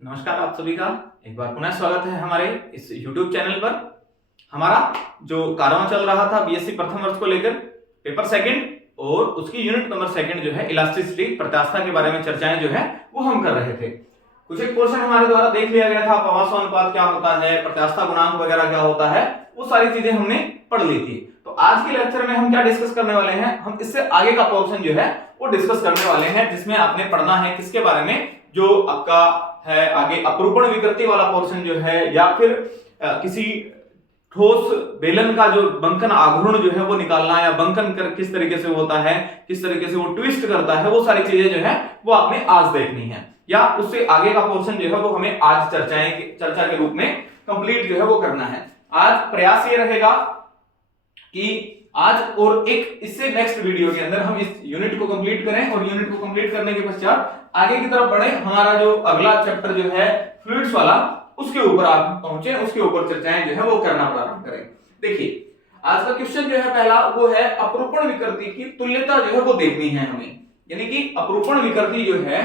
नमस्कार आप सभी का एक बार पुनः स्वागत है हमारे इस YouTube चैनल पर। हमारा जो कारवां चल रहा था बीएससी प्रथम वर्ष को लेकर पेपर सेकंड और उसकी यूनिट नंबर सेकंड जो है इलास्टिसिटी प्रत्यास्थता के बारे में चर्चाएं जो है वो हम कर रहे थे। कुछ एक पोर्शन हमारे द्वारा देख लिया गया था, प्रवासोनुपात क्या होता है, प्रत्यास्थता गुणांक वगैरह क्या होता है, वो सारी चीजें हमने पढ़ ली थी। तो आज के लेक्चर में हम क्या डिस्कस करने वाले हैं, हम इससे आगे का पोर्शन जो है वो डिस्कस करने वाले हैं, जिसमें आपने पढ़ना है किसके बारे में, जो आपका है आगे अपरूपण विकृति वाला पोर्शन जो है, या फिर किसी ठोस बेलन का जो बंकन आघूर्ण जो है वो निकालना, या बंकन कर किस तरीके से होता है, किस तरीके से वो ट्विस्ट करता है, वो सारी चीजें जो है वो आपने आज देखनी है, या उससे आगे का पोर्शन जो है वो हमें आज चर्चा के रूप में कंप्लीट जो है वो करना है। आज प्रयास ये रहेगा कि आज और एक इससे नेक्स्ट वीडियो के अंदर हम इस यूनिट को कंप्लीट करें, और यूनिट को कंप्लीट करने के पश्चात आगे की तरफ बढ़े। हमारा जो अगला चैप्टर जो है फ्लूइड्स वाला, उसके ऊपर आप पहुंचे, उसके ऊपर चर्चाएं जो है वो करना प्रारंभ करें। देखिए आज का क्वेश्चन जो है पहला, वो है अपरूपण विकृति की तुल्यता जो है वो देखनी है हमें। यानी कि अपरूपण विकृति जो है,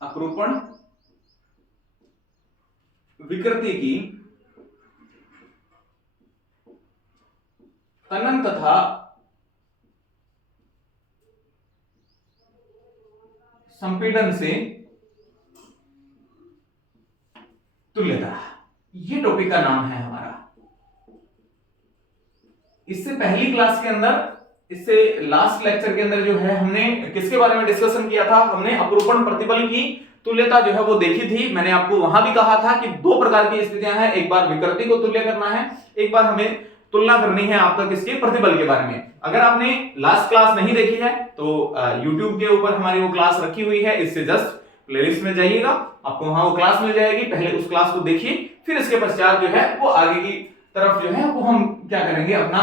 अपरूपण विकृति की तनन तथा संपीड़न से तुल्यता, ये टॉपिक का नाम है हमारा। इससे पहली क्लास के अंदर, इससे लास्ट लेक्चर के अंदर जो है हमने किसके बारे में डिस्कशन किया था, हमने अपरूपण प्रतिबल की तुल्यता जो है वो देखी थी। मैंने आपको वहां भी कहा था कि दो प्रकार की स्थितियां हैं, एक बार विकृति को तुल्य करना है, एक बार हमें तुलना करनी है आपका किसके, प्रतिबल के बारे में। अगर आपने लास्ट क्लास नहीं देखी है तो YouTube के ऊपर हमारी वो क्लास रखी हुई है, इससे जस्ट प्लेलिस्ट में जाइएगा, आपको वहां वो क्लास मिल जाएगी। पहले उस क्लास को देखिए, फिर इसके पश्चात जो है वो आगे की तरफ जो है वो हम क्या करेंगे, अपना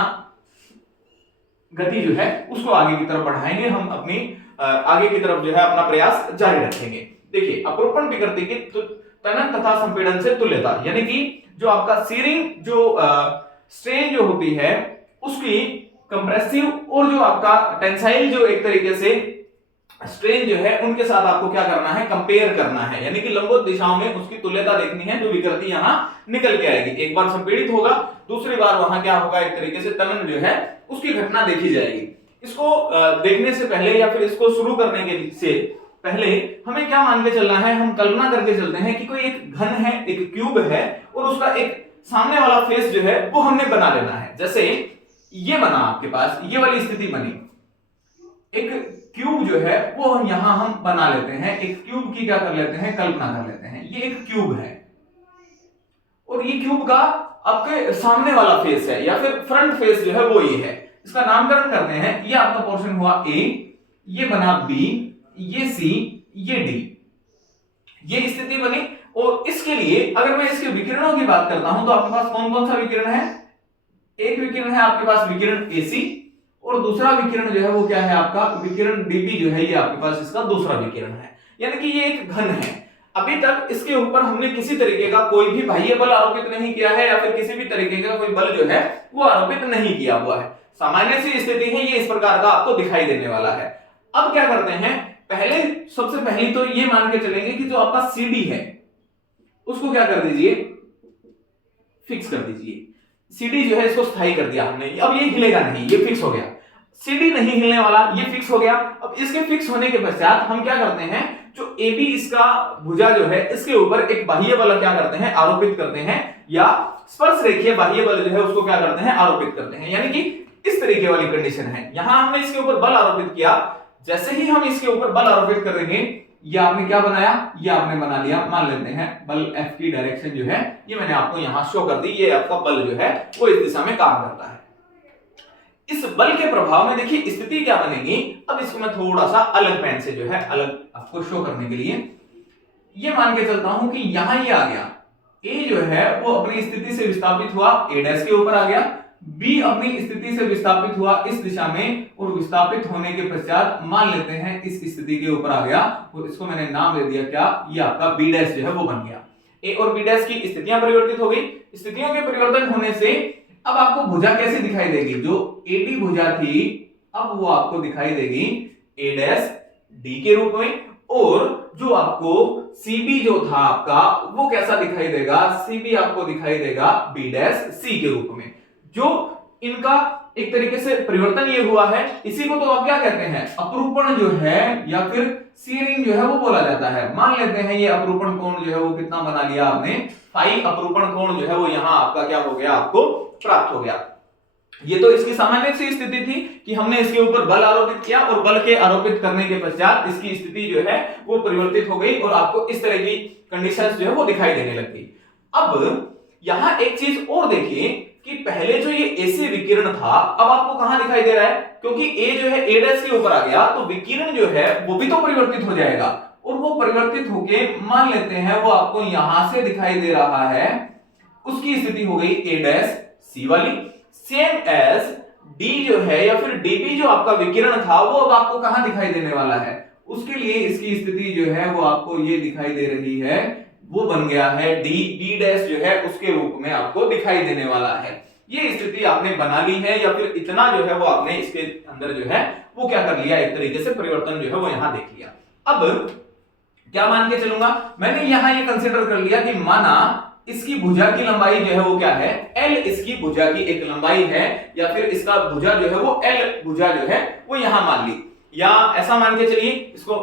गति जो है उसको आगे की तरफ बढ़ाएंगे, हम अपनी आगे की तरफ जो है अपना प्रयास जारी रखेंगे। देखिए अपरूपण विकृति की तनन तथा संपीड़न से तुल्यता, यानी कि जो आपका सीरिंग जो स्ट्रेन जो होती है उसकी कंप्रेसिव और जो आपका टेंसाइल जो एक तरीके से स्ट्रेन जो है उनके साथ आपको क्या करना है, कंपेयर करना है। यानी कि लंबवत दिशाओं में उसकी तुल्यता देखनी है, जो विकृति यहां निकल के आएगी। एक बार संपीड़ित होगा, दूसरी बार वहां क्या होगा, एक तरीके से तनन जो है उसकी घटना देखी जाएगी। इसको देखने से पहले या फिर इसको शुरू करने के से पहले हमें क्या मान के चलना है, हम कल्पना करके चलते हैं कि कोई एक घन है, एक क्यूब है, और उसका एक सामने वाला फेस जो है वो हमने बना लेना है। जैसे ये बना, आपके पास ये वाली स्थिति बनी, एक क्यूब जो है वो यहां हम बना लेते हैं, एक क्यूब की क्या कर लेते हैं, कल्पना कर लेते हैं। ये एक क्यूब है और ये क्यूब का आपके सामने वाला फेस है, या फिर फ्रंट फेस जो है वो ये है। इसका नामकरण करते हैं, ये आपका पोर्शन हुआ ए, ये बना बी, ये सी, ये डी, ये स्थिति बनी। और इसके लिए अगर मैं इसके विकिरणों की बात करता हूं तो आपके पास कौन कौन सा विकिरण है, एक विकिरण है आपके पास विकिरण एसी, और दूसरा विकिरण जो है वो क्या है आपका विकिरण डीबी जो है, ये आपके पास इसका दूसरा विकिरण है। यानी कि ये एक घन है। अभी तक इसके ऊपर हमने किसी तरीके का कोई भी बाह्य बल आरोपित नहीं किया है, या फिर किसी भी तरीके का कोई बल जो है वो आरोपित नहीं किया हुआ है। सामान्य सी स्थिति है, ये इस प्रकार का आपको दिखाई देने वाला है। अब क्या करते हैं, पहले सबसे पहले तो ये मान के चलेंगे कि जो आपका सीडी है उसको क्या कर दीजिए, फिक्स कर दीजिए। सीडी जो है इसको स्थायी कर दिया हमने, अब ये हिलेगा नहीं, ये फिक्स हो गया। सीडी नहीं हिलने वाला, ये फिक्स हो गया। अब इसके फिक्स होने के पश्चात हम क्या करते हैं, जो एबी इसका भुजा जो है इसके ऊपर एक बाह्य बल क्या करते हैं, आरोपित करते हैं, या स्पर्श रेखीय बाह्य बल जो है उसको क्या करते हैं, आरोपित करते हैं। यानी कि इस तरीके वाली कंडीशन है। यहां हमने इसके ऊपर बल आरोपित किया, जैसे ही हम इसके ऊपर बल आरोपित करेंगे, ये आपने क्या बनाया, ये आपने बना लिया, मान लेते हैं बल एफ की डायरेक्शन जो है ये मैंने आपको यहां शो कर दी। ये आपका बल जो है वो इस दिशा में काम करता है। इस बल के प्रभाव में देखिए स्थिति क्या बनेगी। अब इसको मैं थोड़ा सा अलग पेन से जो है अलग आपको शो करने के लिए ये मान के चलता हूं कि यहां ये आ गया, ए जो है वो अपनी स्थिति से विस्थापित हुआ, ए डैश के ऊपर आ गया, बी अपनी स्थिति से विस्थापित हुआ इस दिशा में, और विस्थापित होने के पश्चात मान लेते हैं इस स्थिति के ऊपर आ गया, और इसको मैंने नाम दे दिया क्या, ये आपका बी डैश जो है वो बन गया। ए और बी डैश की स्थितियां परिवर्तित हो गई। स्थितियों के परिवर्तन होने से अब आपको भुजा कैसे दिखाई देगी, जो एडी भुजा थी अब वो आपको दिखाई देगी ए डैश डी के रूप में, और जो आपको सीबी जो था आपका वो कैसा दिखाई देगा, सीबी आपको दिखाई देगा बी डैश सी के रूप में। जो इनका एक तरीके से परिवर्तन ये हुआ है, इसी को तो आप क्या कहते हैं, अपरूपण जो है या फिर सीयरिंग जो है वो बोला जाता है। मान लेते हैं ये अपरूपण कोण जो है वो कितना बना लिया आपने, फाई अपरूपण कोण जो है वो यहां आपका क्या हो गया, आपको प्राप्त हो गया। ये तो इसकी सामान्य सी स्थिति थी कि हमने इसके ऊपर बल आरोपित किया और बल के आरोपित करने के पश्चात इसकी स्थिति जो है वो परिवर्तित हो गई और आपको इस तरह की कंडीशंस जो है वो दिखाई देने लग गई। अब यहां एक चीज और देखिए कि पहले जो ये ऐसे विकिरण था अब आपको कहां दिखाई दे रहा है, क्योंकि ए जो है ए डैश के ऊपर आ गया तो विकिरण जो है वो भी तो परिवर्तित हो जाएगा, और वो परिवर्तित होके मान लेते हैं वो आपको यहां से दिखाई दे रहा है, उसकी स्थिति हो गई ए डैश सी वाली। सेम एज डी जो है या फिर डीबी जो आपका विकिरण था वो अब आपको कहां दिखाई देने वाला है, उसके लिए इसकी स्थिति जो है वो आपको ये दिखाई दे रही है, वो बन गया है डी बी डैश जो है उसके रूप में आपको दिखाई देने वाला है। ये स्थिति आपने बना ली है या फिर इतना जो है वो आपने इसके अंदर जो है वो क्या कर लिया, एक तरीके से परिवर्तन जो है वो यहां देख लिया। अब क्या मान के चलूंगा, मैंने यहां ये कंसीडर कर लिया कि माना इसकी भुजा की लंबाई जो है वो क्या है, एल इसकी भुजा की एक लंबाई है, या फिर इसका भुजा जो है वो एल भुजा जो है वो यहां मान ली, या ऐसा मान के चलिए इसको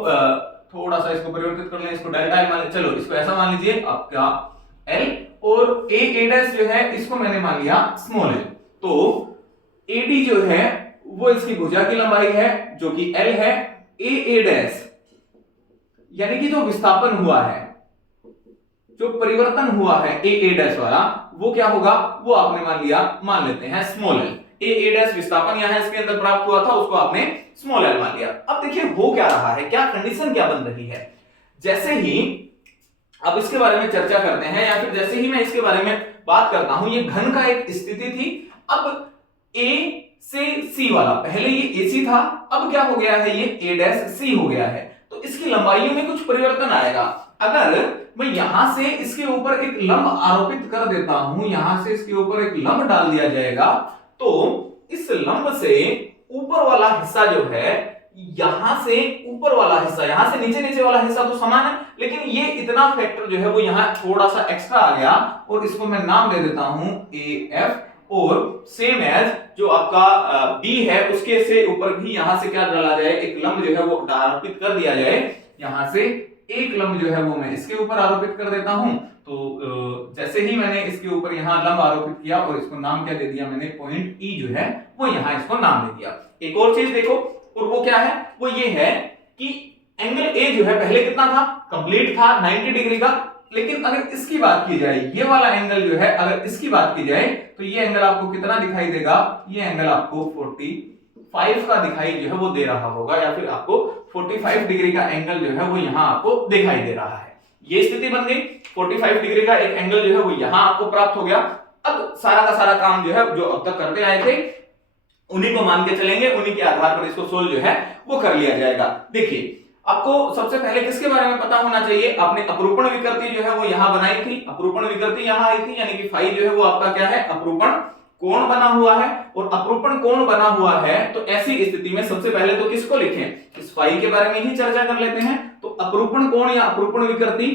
थोड़ा सा इसको परिवर्तित कर लें, इसको डेल्टा एल मान, चलो इसको ऐसा मान लीजिए आपका एल, और ए डैश जो है इसको मैंने मान लिया स्मॉल एल। तो एडी जो है वो इसकी भुजा की लंबाई है जो कि एल है, ए डैश यानी कि जो विस्थापन हुआ है, जो परिवर्तन हुआ है ए डैश वाला, वो क्या होगा, वो आपने मान लिया, मान लेते हैं स्मॉल एल। ए डैश विस्थापन यहां इसके अंदर प्राप्त हुआ था, उसको आपने स्मॉल एल मान लिया। अब देखिए हो क्या रहा है, क्या कंडीशन क्या बन रही है, जैसे ही अब इसके बारे में चर्चा करते हैं या फिर जैसे ही मैं इसके बारे में बात करता हूं, ये घन का एक स्थिति थी। अब ए से सी वाला, पहले ये एसी था, अब क्या हो गया है, ये ए डैश सी हो गया है, तो इसकी लंबाइयों में कुछ परिवर्तन आएगा। अगर मैं यहां से इसके ऊपर एक लंब आरोपित कर देता हूं, यहां से इसके ऊपर एक लंब डाल दिया जाएगा, तो इस लंब से ऊपर वाला हिस्सा जो है, यहां से ऊपर वाला हिस्सा, यहां से नीचे वाला हिस्सा तो समान है, लेकिन ये इतना फैक्टर जो है वो यहां थोड़ा सा एक्स्ट्रा आ गया, और इसको मैं नाम दे देता हूं ए एफ, और सेम एज जो आपका बी है उसके से ऊपर भी यहां से क्या डाला जाए, एक लंब जो है वो आरोपित कर दिया जाए, यहां से एक लंब जो है वो मैं इसके ऊपर आरोपित कर देता हूं। तो जैसे ही मैंने इसके ऊपर यहां लंब आरोपित किया और इसको नाम क्या दे दिया मैंने, पॉइंट ई जो है वो यहां इसको नाम दे दिया। एक और चीज देखो, और वो क्या है, वो ये है कि एंगल ए जो है पहले कितना था, कंप्लीट था 90 डिग्री का, लेकिन अगर इसकी बात की जाए, ये वाला एंगल जो है अगर इसकी बात की जाए तो ये एंगल आपको कितना दिखाई देगा, ये एंगल आपको 45 का दिखाई जो है वो दे रहा होगा, या फिर आपको 45 डिग्री का एंगल जो है वो यहां आपको दिखाई दे रहा है। ये स्थिति बन गई, 45 डिग्री का एक एंगल जो है वो यहां आपको प्राप्त हो गया। अब सारा का सारा काम जो है जो अब तक करते आए थे उन्हीं को मान के चलेंगे, उन्हीं के आधार पर इसको सोल्व जो है वो कर लिया जाएगा। देखिए आपको सबसे पहले किसके बारे में पता होना चाहिए, आपने अपरूपण विकृति जो है वो यहां बनाई थी, अपरूपण विकृति यहां आई थी, यानी कि फाई जो है वो आपका क्या है, अपरूपण कोण बना हुआ है, और अपरूपण कोण बना हुआ है तो ऐसी स्थिति में सबसे पहले तो किसको लिखें, इस फाई के बारे में ही चर्चा कर लेते हैं। तो अपरूपण कोण या अपरूपण विकृति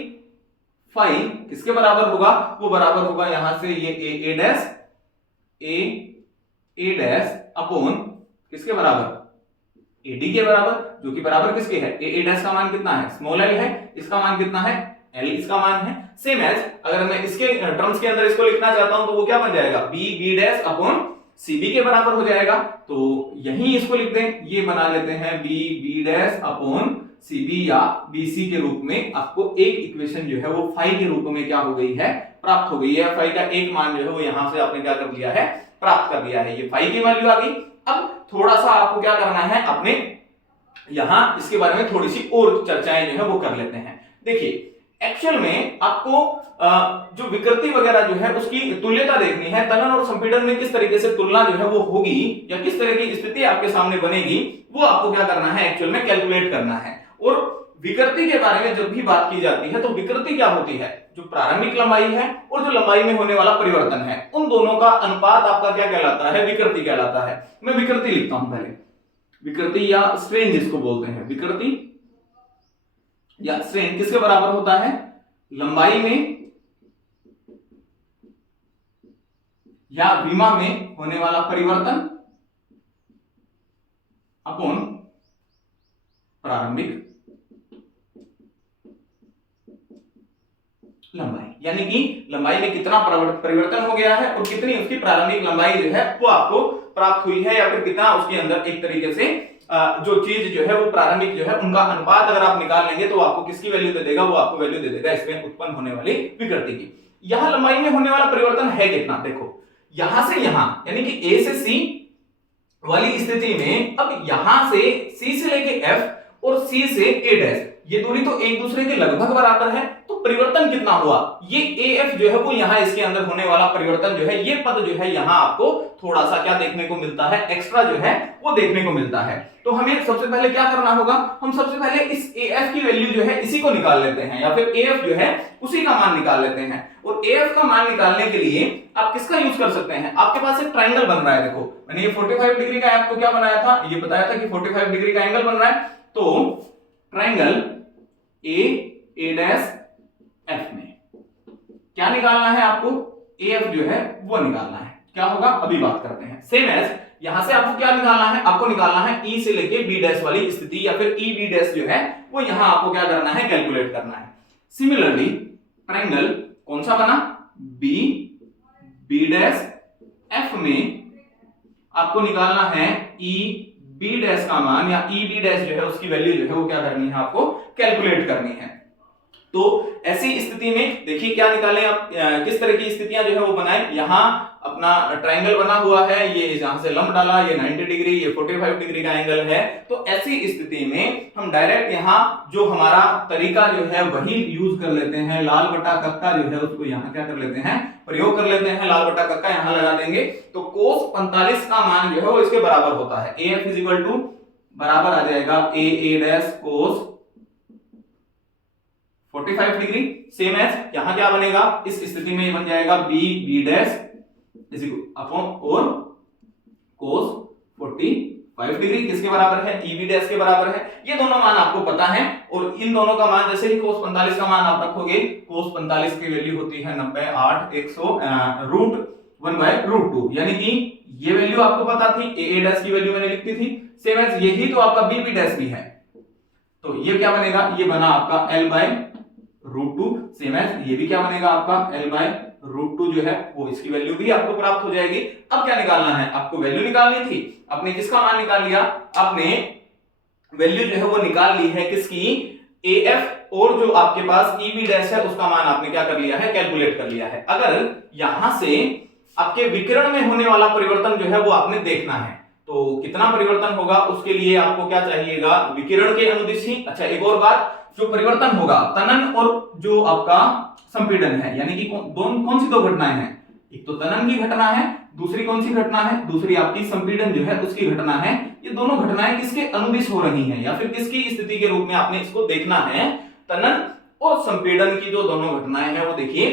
फाई किसके बराबर होगा, वो बराबर होगा यहां से ये ए डैश, ए डैश अपॉन किसके बराबर, एडी के बराबर, जो कि बराबर किसके है, ए डैश का मान कितना है, स्मॉल एल है, इसका मान कितना है, एल इसका मान है। सेम एज अगर मैं इसके टर्म्स के अंदर इसको लिखना चाहता हूं तो वो क्या बन जाएगा, बी डैश अपॉन सीबी के बराबर हो जाएगा। तो यहीं इसको लिख दें, ये बना लेते हैं बी डैश अपॉन सीबी या बीसी के रूप में। आपको एक इक्वेशन जो है वो फाई के रूप में क्या हो गई है, प्राप्त हो गई है। फाई का एक मान जो है वो यहां से आपने क्या कर लिया है, प्राप्त कर लिया है, ये फाई की वैल्यू आ गई। अब थोड़ा सा आपको क्या करना है, अपने यहां इसके बारे में थोड़ी सी और चर्चाएं जो है वो कर लेते हैं। देखिए एक्चुअल में आपको जो विकृति वगैरह जो है उसकी तुल्यता देखनी है, तनन और संपीड़न में किस तरीके से तुलना जो है वो होगी या किस तरह की स्थिति आपके सामने बनेगी, वो आपको क्या करना है, एक्चुअल में कैलकुलेट करना है। और विकृति के बारे में जब भी बात की जाती है तो विकृति क्या होती है, जो प्रारंभिक लंबाई है और जो लंबाई में होने वाला परिवर्तन है, उन दोनों का अनुपात आपका क्या कहलाता है, विकृति कहलाता है। मैं विकृति लिखता हूं पहले, विकृति या स्ट्रेन जिसको बोलते हैं, विकृति या स्ट्रेन किसके बराबर होता है, लंबाई में या विमा में होने वाला परिवर्तन अपॉन प्रारंभिक लंबाई, यानी कि लंबाई में कितना परिवर्तन हो गया है और कितनी उसकी प्रारंभिक लंबाई जो है वो आपको प्राप्त हुई है, या फिर कितना उसके अंदर एक तरीके से जो चीज जो है वो प्रारंभिक जो है उनका अनुपात अगर आप निकाल लेंगे तो आपको किसकी वैल्यू दे देगा, वो आपको वैल्यू दे देगा इसमें उत्पन्न होने वाली विकृति की। यहां लंबाई में होने वाला परिवर्तन है कितना, देखो यहां से यहां यानी कि ए से सी वाली स्थिति में, अब यहां से सी से लेके एफ और सी से ए डैश ये दूरी तो एक दूसरे के लगभग बराबर है, तो परिवर्तन कितना हुआ, ये AF जो है वो यहां इसके अंदर होने वाला परिवर्तन जो है, ये पद जो है यहां आपको थोड़ा सा क्या देखने को मिलता है, एक्स्ट्रा जो है वो देखने को मिलता है। तो हमें सबसे पहले क्या करना होगा, हम सबसे पहले इस AF की वैल्यू जो है इसी को निकाल लेते हैं, या फिर AF जो है उसी का मान निकाल लेते हैं। और AF का मान निकालने के लिए आप किसका यूज कर सकते हैं, आपके पास एक ट्राइंगल बन रहा है, देखो मैंने ये 45 डिग्री का आपको क्या बनाया था, ये बताया था कि 45 डिग्री का एंगल बन रहा है, तो ट्राइंगल ए डैश एफ में क्या निकालना है आपको, AF जो है वो निकालना है, क्या होगा अभी बात करते हैं। सेम एज यहां से आपको क्या निकालना है, आपको निकालना है E से लेके B डैश वाली स्थिति, या फिर EB डैश जो है वो यहां आपको क्या करना है, कैलकुलेट करना है। सिमिलरली ट्राइंगल कौन सा बना, B डैश F में आपको निकालना है EB डैश का मान, या EB डैश जो है उसकी वैल्यू जो है वो क्या करनी है, आपको कैलकुलेट करनी है। तो ऐसी स्थिति में देखिए क्या निकालें आप, किस तरह की स्थितियां जो है वो बनाए, यहां अपना ट्राइंगल बना हुआ है, ये यहां से लंब डाला, ये 90 डिग्री, ये 45 डिग्री का एंगल है, तो ऐसी स्थिति में हम डायरेक्ट यहां जो हमारा तरीका जो है वही यूज कर लेते हैं, लाल बटा कक्का जो है उसको यहां क्या कर लेते हैं, प्रयोग कर लेते हैं, लाल बटा कक्का यहां लगा देंगे, तो cos 45 का मान जो है वो इसके बराबर होता है, AF इक्वल टू बराबर आ जाएगा A dash cos 45 degree. Same as यहां क्या बनेगा, इस स्थिति में बन जाएगा B डैश अपॉन और cos 45 डिग्री किसके बराबर है, EB डैश के बराबर है। ये दोनों मान आपको पता है, और इन दोनों का मान जैसे ही cos 45 का मान आप रखोगे, cos 45 की वैल्यू होती है 90 8 100 रूट 1/√2, यानी कि ये वैल्यू आपको पता थी, A डैश की वैल्यू मैंने लिखी थी। सेम एज यही तो आपका B डैश भी है, तो ये क्या बनेगा, ये बना आपका L/√2। सेम एज ये भी क्या बनेगा आपका L/√2 जो है वो इसकी वैल्यू भी आपको प्राप्त हो जाएगी। अब क्या निकालना है, आपको वैल्यू निकालनी थी, आपने किसका मान निकाल लिया, आपने वैल्यू जो है वो निकाल ली है किसकी, AF, और जो आपके पास EB डैश है उसका मान आपने क्या कर लिया है, कैलकुलेट कर लिया है। अगर यहां से आपके विकिरण में होने वाला परिवर्तन जो है वो आपने देखना है, तो कितना परिवर्तन होगा उसके लिए आपको क्या चाहिएगा, विकिरण के अनुदिश ही। अच्छा एक और बात, जो परिवर्तन होगा तनन और जो आपका संपीड़न है, यानी कि कौन सी दो घटनाएं हैं, एक तो तनन की घटना है, दूसरी कौन सी घटना है, दूसरी आपकी संपीड़न जो है उसकी घटना है। ये दोनों घटनाएं किसके अनुदिश हो रही हैं, या फिर किसकी स्थिति के रूप में आपने इसको देखना है, तनन और संपीड़न की जो दोनों घटनाएं हैं वो देखिए।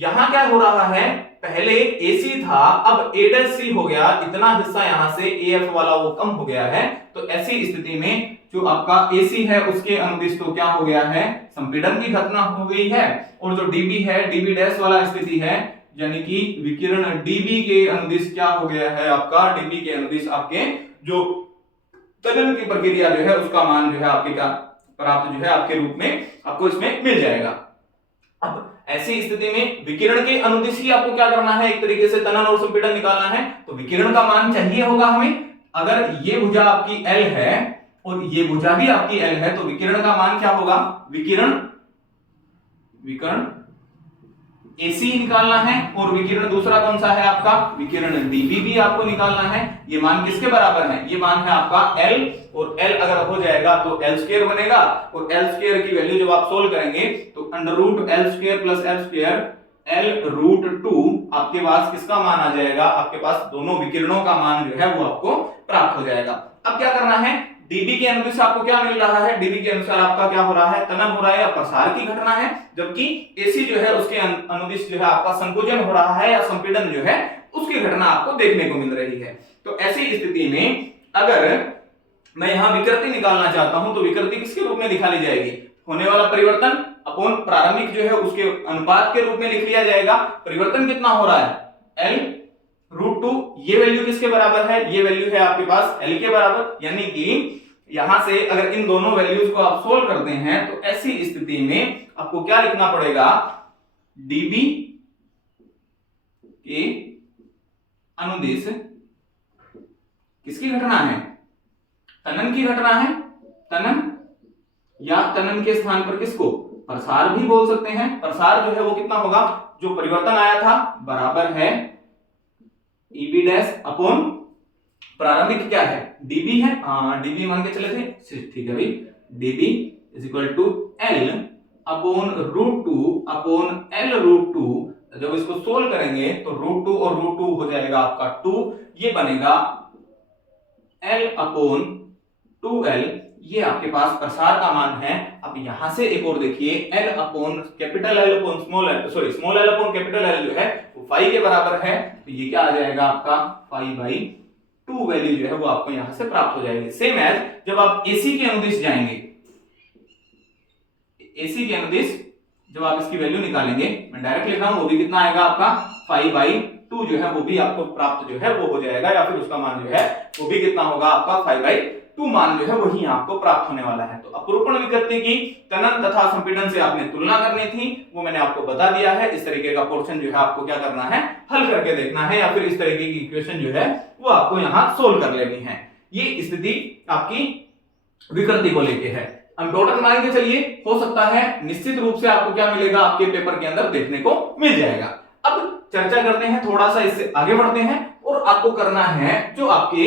यहां क्या हो रहा है, पहले AC था, अब A' हो गया, इतना हिस्सा यहां से AF वाला वो कम हो गया है, तो ऐसी स्थिति में जो आपका AC है उसके अनुदिश तो क्या हो गया है, संपीड़न की घटना हो गई है, और जो DB है, DB डैश वाला स्थिति है, यानी कि विकिरण DB के अनुदिश क्या हो गया है आपका, DB के अनुदिश आपके जो तनन की प्रक्रिया जो है उसका मान जो है आपके क्या प्राप्त जो है आपके रूप में आपको इसमें मिल जाएगा। अब ऐसी स्थिति में विकिरण के अनुदिश ही आपको क्या करना है, एक तरीके से तनन और संपीड़न निकालना है, तो विकिरण का मान चाहिए होगा हमें। अगर ये भुजा आपकी L है और ये भुजा भी आपकी L है, तो विकिरण का मान क्या होगा, विकिरण AC निकालना है, और विकिरण दूसरा कौन सा है आपका, विकिरण DB भी आपको निकालना है। ये मान किसके बराबर है, ये मान है आपका L, और L अगर हो जाएगा तो L² बनेगा, और L² की वैल्यू जब आप सोल्व करेंगे तो √L² + L² L√2 आपके पास किसका मान आ जाएगा, आपके पास दोनों विकिरणों का मान जो है वो आपको प्राप्त हो जाएगा। अब क्या करना है, DB के अनुसार आपको क्या मिल रहा है, DB के अनुसार आपका क्या हो रहा है, तनन हो रहा है या प्रसार की घटना है, जबकि AC जो है उसके अनुदिश जो है आपका संकोचन हो रहा है या संपीड़न जो है उसकी घटना आपको देखने को मिल रही है। तो ऐसी स्थिति में अगर मैं यहां विकृति निकालना चाहता हूं, तो विकृति किसके रूप में दिखा ली जाएगी, होने वाला परिवर्तन अपॉन प्रारंभिक जो है उसके अनुपात के रूप में लिख लिया जाएगा। परिवर्तन कितना हो रहा है L√2, ये वैल्यू किसके बराबर है, ये वैल्यू है आपके पास L के बराबर, यानी कि यहां से अगर इन दोनों वैल्यूज को आप सोल्व करते हैं तो ऐसी स्थिति में आपको क्या लिखना पड़ेगा, dB के अनुदिश किसकी घटना है, तनन की घटना है, तनन या तनन के स्थान पर किसको प्रसार भी बोल सकते हैं। प्रसार जो है वो कितना होगा, जो परिवर्तन आया था बराबर है EB डैश अपॉन प्रारंभिक क्या है dB है, dB मान के चले थे, ठीक है भाई, dB is equal to L upon √2 upon L√2। जब इसको सोल्व करेंगे तो √2 और √2 हो जाएगा आपका 2, ये बनेगा L अपॉन 2L, ये आपके पास प्रसार का मान है। अब यहां से एक और देखिए, L upon capital L upon small L, sorry small L upon capital L जो है वो 5 के बराबर है, तो ये क्या आ जाएगा आपका 5/2 वैल्यू जो है वो आपको यहां से प्राप्त हो जाएगी। सेम एज जब आप AC के अनुदिश जाएंगे, AC के अनुदिश जब आप इसकी वैल्यू निकालेंगे, मैं डायरेक्ट लिख रहा हूं, वो भी कितना आएगा आपका 5/2 जो है वो भी आपको प्राप्त जो है वो हो जाएगा, या फिर उसका मान जो है वो भी कितना होगा आपका 5/2 मान जो है वही आपको प्राप्त होने वाला है। तो अपरूपण विकृति की तनन तथा संपीड़न से आपने तुलना करनी थी, वो मैंने आपको बता दिया है। इस तरीके का पोर्शन जो है आपको क्या करना है, हल करके देखना है, या फिर इस तरीके की इक्वेशन जो है वो आपको यहाँ सोल्व कर लेनी है। ये स्थिति आपकी विकृति को लेके है। इम्पोर्टेंट मान के चलिए, हो सकता है निश्चित रूप से आपको क्या मिलेगा, आपके पेपर के अंदर देखने को मिल जाएगा। अब चर्चा करते हैं, थोड़ा सा इससे आगे बढ़ते हैं, और आपको करना है जो आपके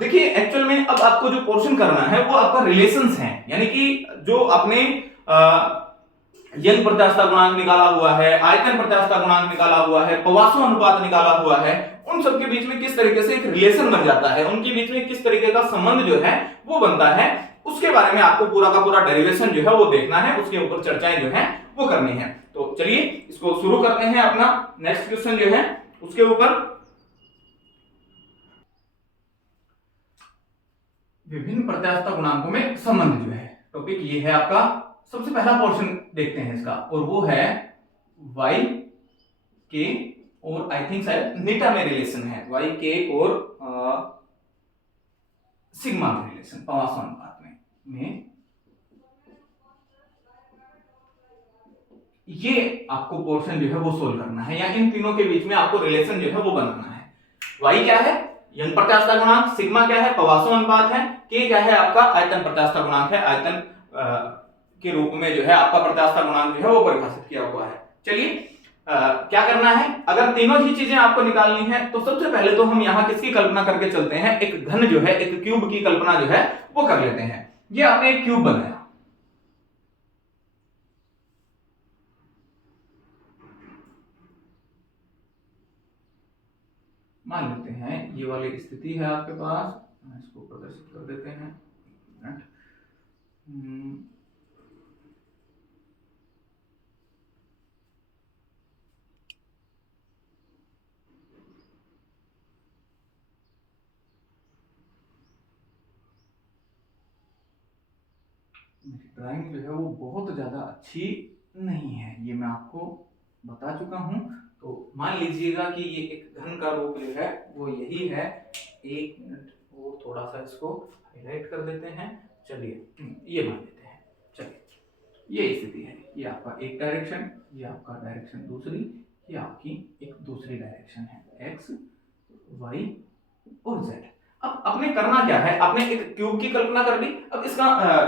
देखिए एक्चुअल में अब आपको जो पोर्शन करना है वो आपका रिलेशंस है, यानी कि जो आपने यंग प्रत्यास्थता गुणांक निकाला हुआ है, आयतन प्रत्यास्थता गुणांक निकाला हुआ है, पवासो अनुपात निकाला हुआ है, उन सबके बीच में किस तरीके से एक रिलेशन बन जाता है, उनके बीच में किस तरीके का संबंध जो है वो बनता है, उसके बारे में आपको पूरा का पूरा डेरिवेशन जो है वो देखना है, उसके ऊपर चर्चाएं जो है वो करनी है। तो चलिए इसको शुरू करते हैं। अपना नेक्स्ट क्वेश्चन जो है उसके ऊपर विभिन्न प्रत्यास्थता गुणांकों में संबंध जो है, टॉपिक ये है आपका। सबसे पहला पोर्शन देखते हैं इसका, और वो है y के और आई थिंक शायद नीटा में रिलेशन है, y के और सिग्मा में रिलेशन, पवासो अनुपात में ये आपको पोर्शन जो है वो सोल्व करना है, या इन तीनों के बीच में आपको रिलेशन जो है वो बनाना है। y क्या है, यंग प्रत्यास्थता गुणांक, सिग्मा क्या है, पवासो अनुपात है, के क्या है आपका आयतन प्रत्यास्थता गुणांक है, आयतन के रूप में जो है आपका प्रत्यास्थता गुणांक जो है वो परिभाषित किया हुआ है। चलिए क्या करना है, अगर तीनों ही चीजें आपको निकालनी है तो सबसे पहले तो हम यहाँ किसकी कल्पना करके चलते हैं, एक घन जो है, एक क्यूब की कल्पना जो है वो कर लेते हैं। ये आपने एक क्यूब बनाया, मान लेते हैं ये वाली स्थिति है आपके पास, इसको प्रदर्शित कर देते हैं। ड्राइंग जो है वो बहुत ज्यादा अच्छी नहीं है, ये मैं आपको बता चुका हूं। तो मान लीजिएगा कि ये एक घन का रूप जो है वो यही है। एक मिनट, वो थोड़ा सा इसको हाईलाइट कर देते हैं। चलिए ये मान लेते हैं, चलिए ये स्थिति है, ये आपका एक डायरेक्शन, ये आपका डायरेक्शन दूसरी, ये आपकी एक दूसरी डायरेक्शन है, एक्स वाई और जेड। अब आपने करना क्या है, आपने एक क्यूब की कल्पना कर ली। अब इसका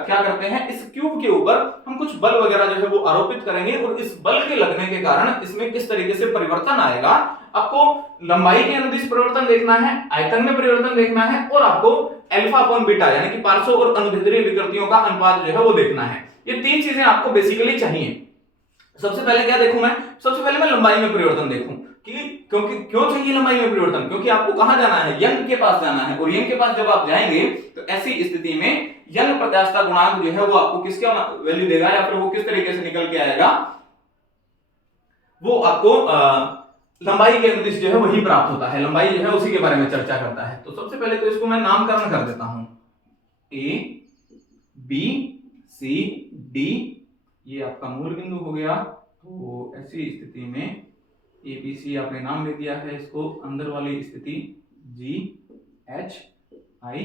क्या करते हैं, इस क्यूब के ऊपर हम कुछ बल वगैरह जो है वो आरोपित करेंगे, और इस बल के लगने के कारण इसमें किस तरीके से परिवर्तन आएगा, आपको लंबाई के अनुदिश परिवर्तन देखना है, आयतन में परिवर्तन देखना है, और आपको अल्फा अपॉन बीटा यानी कि पार्श्व और अनुदैर्ध्य विकृतियों का अनुपात जो है वो देखना है। ये तीन चीजें आपको बेसिकली चाहिए। सबसे पहले क्या देखूं मैं, सबसे पहले मैं लंबाई में परिवर्तन देखूं कि क्यों चाहिए लंबाई में परिवर्तन, क्योंकि आपको कहां जाना है, यंग के पास जाना है, और यंग के पास जब आप जाएंगे तो ऐसी स्थिति में यंग प्रत्यास्थता गुणांक जो है वो आपको किसका वैल्यू देगा, या फिर वो किस तरीके से निकल के आएगा, वो आपको लंबाई के अनुदिश जो है वही प्राप्त होता है। लंबाई जो है उसी के बारे में चर्चा करता है। तो सबसे पहले तो इसको मैं नामकरण कर देता हूं, ए बी सी डी ये आपका मूल बिंदु हो गया। तो ऐसी स्थिति में एबीसी आपने नाम दे दिया है इसको, अंदर वाली स्थिति जी एच आई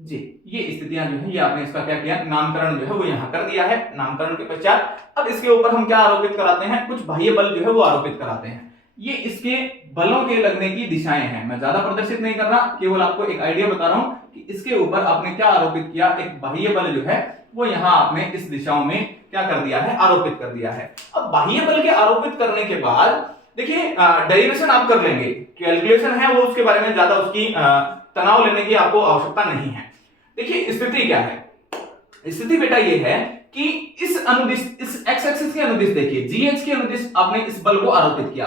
जे, ये स्थितियां जो है ये आपने इसका क्या किया, नामकरण जो है वो यहाँ कर दिया है। नामकरण के पश्चात अब इसके ऊपर हम क्या आरोपित कराते हैं, कुछ बाह्य बल जो है वो आरोपित कराते हैं। ये इसके बलों के लगने की दिशाएं हैं, मैं ज्यादा प्रदर्शित नहीं कर रहा, केवल आपको एक आइडिया बता रहा हूं कि इसके ऊपर आपने क्या आरोपित किया, एक बाह्य बल जो है वो यहाँ आपने इस दिशाओं में क्या कर दिया है, आरोपित कर दिया है। अब बाह्य बल के आरोपित करने के बाद देखिए डेरिवेशन आप कर लेंगे, कैलकुलेशन है वो उसके बारे में ज्यादा उसकी तनाव लेने की आपको आवश्यकता नहीं है। देखिए स्थिति क्या है, स्थिति बेटा ये है कि इस अनुदिश, इस एक्स एक्सिस के अनुदिश देखिए जीएच के अनुदिश आपने इस बल को आरोपित किया।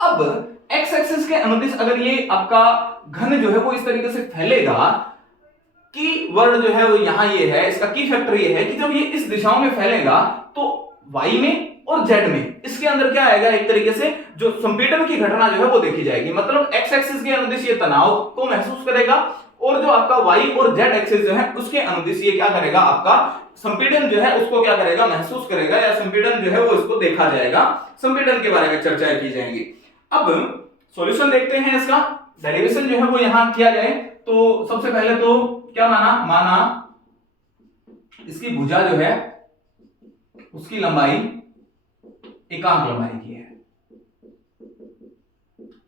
अब एक्स एक्सिस के अनुदिश अगर ये आपका घन जो है वो इस तरीके से फैलेगा कि वर्ड जो है वो यहां ये है, इसका की फैक्टर ये है कि जब ये इस दिशाओं में फैलेगा तो वाई में और जेड में इसके अंदर क्या आएगा, एक तरीके से जो संपीड़न की घटना जो है वो देखी जाएगी। मतलब एक्स एक्सिस के अनुदिश ये तनाव को महसूस करेगा और जो आपका वाई और जेड एक्सिस जो है उसके अनुदिश ये क्या करेगा, आपका संपीड़न जो है उसको क्या करेगा, महसूस करेगा, या संपीड़न जो है वो इसको देखा जाएगा, संपीड़न के बारे में चर्चा की जाएगी। अब सॉल्यूशन देखते हैं इसका, डेरिवेशन जो है वो यहां किया जाए तो सबसे पहले तो क्या माना इसकी भुजा जो है उसकी लंबाई एकांक लंबाई की है,